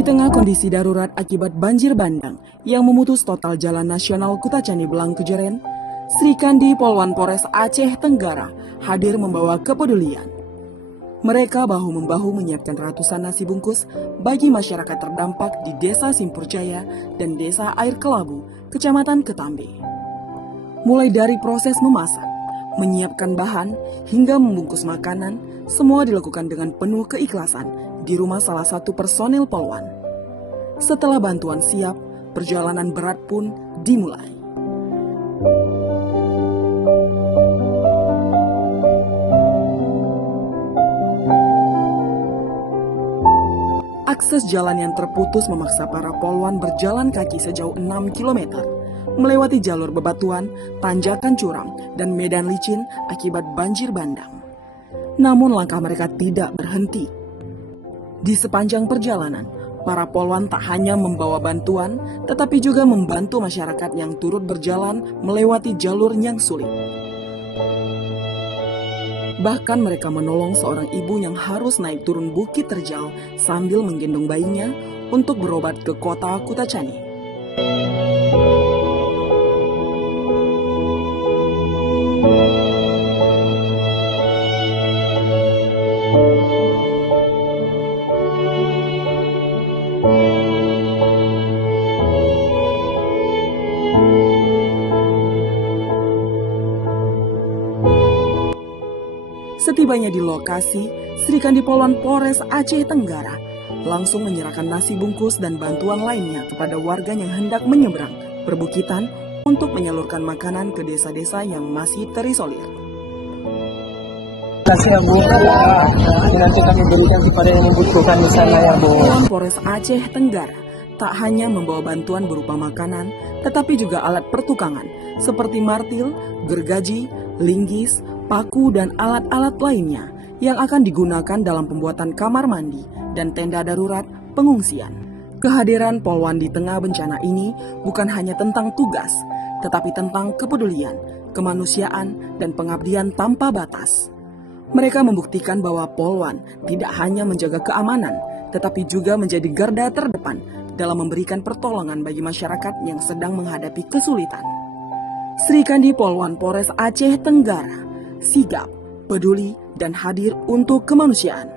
Di tengah kondisi darurat akibat banjir bandang yang memutus total jalan nasional Kutacani Belang Kejeren, Sri Kandi Polwan Polres Aceh Tenggara hadir membawa kepedulian. Mereka bahu-membahu menyiapkan ratusan nasi bungkus bagi masyarakat terdampak di Desa Simpurjaya dan Desa Air Kelabu, Kecamatan Ketambe. Mulai dari proses memasak, menyiapkan bahan, hingga membungkus makanan, semua dilakukan dengan penuh keikhlasan di rumah salah satu personil Polwan. Setelah bantuan siap, perjalanan berat pun dimulai. Akses jalan yang terputus memaksa para Polwan berjalan kaki sejauh 6 km, melewati jalur bebatuan, tanjakan curam, dan medan licin akibat banjir bandang. Namun langkah mereka tidak berhenti. Di sepanjang perjalanan, para Polwan tak hanya membawa bantuan, tetapi juga membantu masyarakat yang turut berjalan melewati jalur yang sulit. Bahkan mereka menolong seorang ibu yang harus naik turun bukit terjal sambil menggendong bayinya untuk berobat ke kota Kutacani. Setibanya di lokasi, Sri Kandi Polwan Polres Aceh Tenggara langsung menyerahkan nasi bungkus dan bantuan lainnya kepada warga yang hendak menyeberang perbukitan untuk menyalurkan makanan ke desa-desa yang masih terisolir. Terima kasih ya Bu, nanti kami berikan kepada yang membutuhkan di sana ya Bu. Polwan Polres Aceh Tenggara tak hanya membawa bantuan berupa makanan, tetapi juga alat pertukangan seperti martil, gergaji, linggis, paku, dan alat-alat lainnya yang akan digunakan dalam pembuatan kamar mandi dan tenda darurat pengungsian. Kehadiran Polwan di tengah bencana ini bukan hanya tentang tugas, tetapi tentang kepedulian, kemanusiaan, dan pengabdian tanpa batas. Mereka membuktikan bahwa Polwan tidak hanya menjaga keamanan, tetapi juga menjadi garda terdepan dalam memberikan pertolongan bagi masyarakat yang sedang menghadapi kesulitan. Sri Kandi Polwan Polres Aceh Tenggara sigap, peduli, dan hadir untuk kemanusiaan.